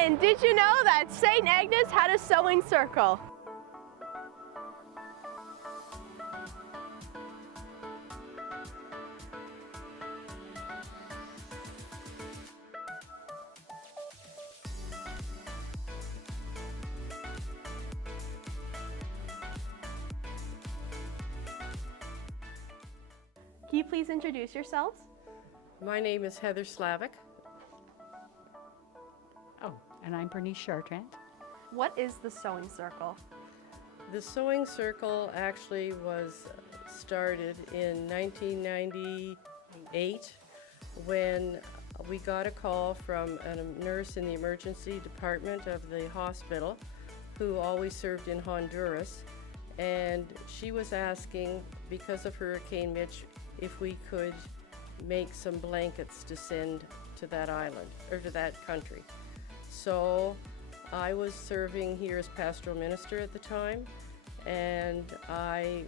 And did you know that St. Agnes had a sewing circle? Can you please introduce yourselves? My name is Heather Slavic. Oh, and I'm Bernice Chartrand. What is the sewing circle? The sewing circle actually was started in 1998 when we got a call from a nurse in the emergency department of the hospital who always served in Honduras, and she was asking, because of Hurricane Mitch, if we could make some blankets to send to that island or to that country. So I was serving here as pastoral minister at the time, and I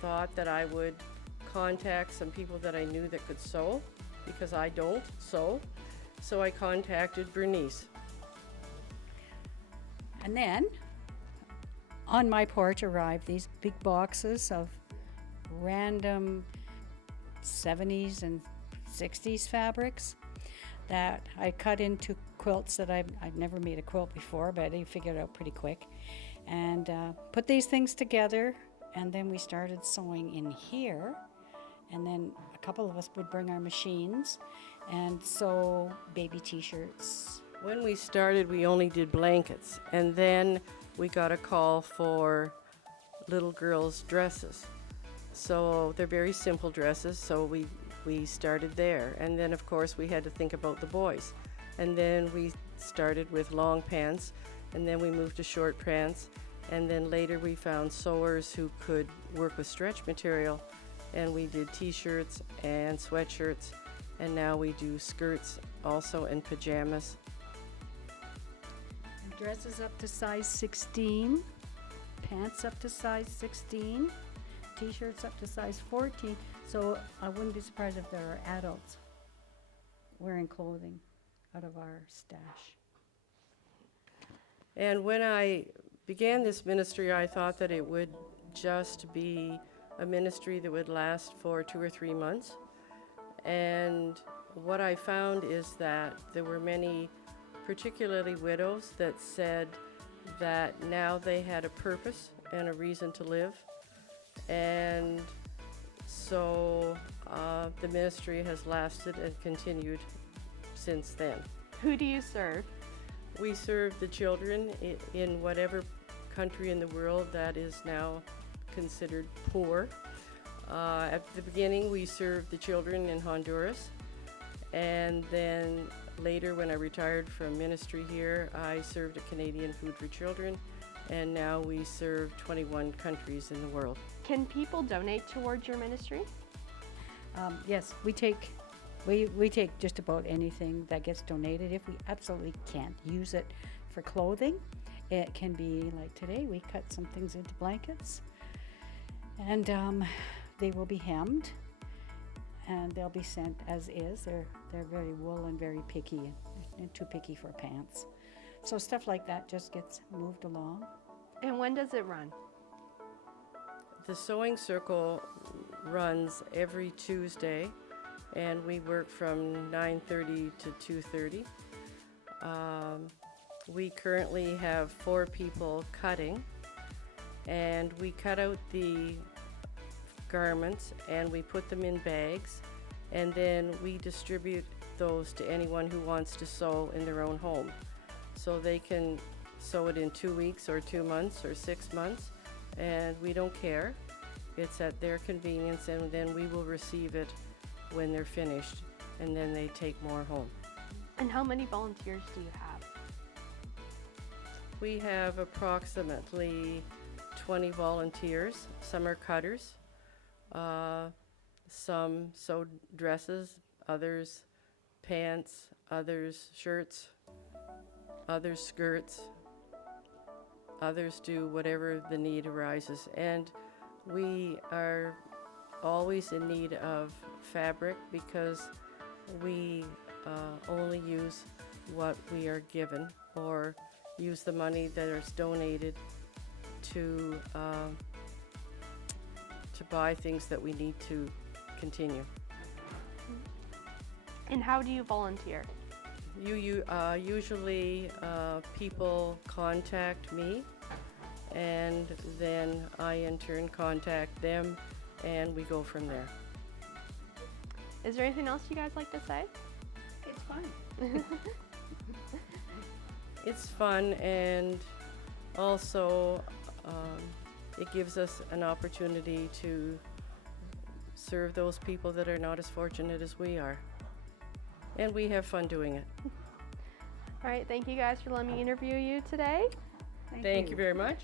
thought that I would contact some people that I knew that could sew, because I don't sew. So I contacted Bernice. And then on my porch arrived these big boxes of random 70s and 60s fabrics that I cut into quilts that I've never made a quilt before, but I figured it out pretty quick. And put these things together, and then we started sewing in here. And then a couple of us would bring our machines and sew baby t-shirts. When we started, we only did blankets, and then we got a call for little girls' dresses. So they're very simple dresses, so we started there. And then, of course, we had to think about the boys. And then we started with long pants, and then we moved to short pants. And then later we found sewers who could work with stretch material, and we did t-shirts and sweatshirts, and now we do skirts also and pajamas. And dresses up to size 16, pants up to size 16, t-shirts up to size 14. So I wouldn't be surprised if there are adults wearing clothing out of our stash. And when I began this ministry, I thought that it would just be a ministry that would last for 2 or 3 months. And what I found is that there were many, particularly widows, that said that now they had a purpose and a reason to live. And so the ministry has lasted and continued since then. Who do you serve? We serve the children in whatever country in the world that is now considered poor. At the beginning, we served the children in Honduras, and then later, when I retired from ministry here, I served at Canadian Food for Children, and now we serve 21 countries in the world. Can people donate towards your ministry? Yes, we take just about anything that gets donated. If we absolutely can't use it for clothing, it can be like today, we cut some things into blankets, and they will be hemmed, and they'll be sent as is. They're very wool and very picky, and too picky for pants. So stuff like that just gets moved along. And when does it run? The sewing circle runs every Tuesday, and we work from 9:30 to 2:30. We currently have 4 people cutting, and we cut out the garments and we put them in bags, and then we distribute those to anyone who wants to sew in their own home. So they can sew it in 2 weeks or 2 months or 6 months, and we don't care. It's at their convenience, and then we will receive it when they're finished, and then they take more home. And how many volunteers do you have? We have approximately 20 volunteers. Some are cutters, some sew dresses, others pants, others shirts, others skirts, others do whatever the need arises. And we are always in need of fabric because we only use what we are given or use the money that is donated to buy things that we need to continue. And how do you volunteer? Usually people contact me, and then I in turn contact them, and we go from there. Is there anything else you guys like to say? It's fun. It's fun, and also it gives us an opportunity to serve those people that are not as fortunate as we are. And we have fun doing it. All right, thank you guys for letting me interview you today. Thank you very much.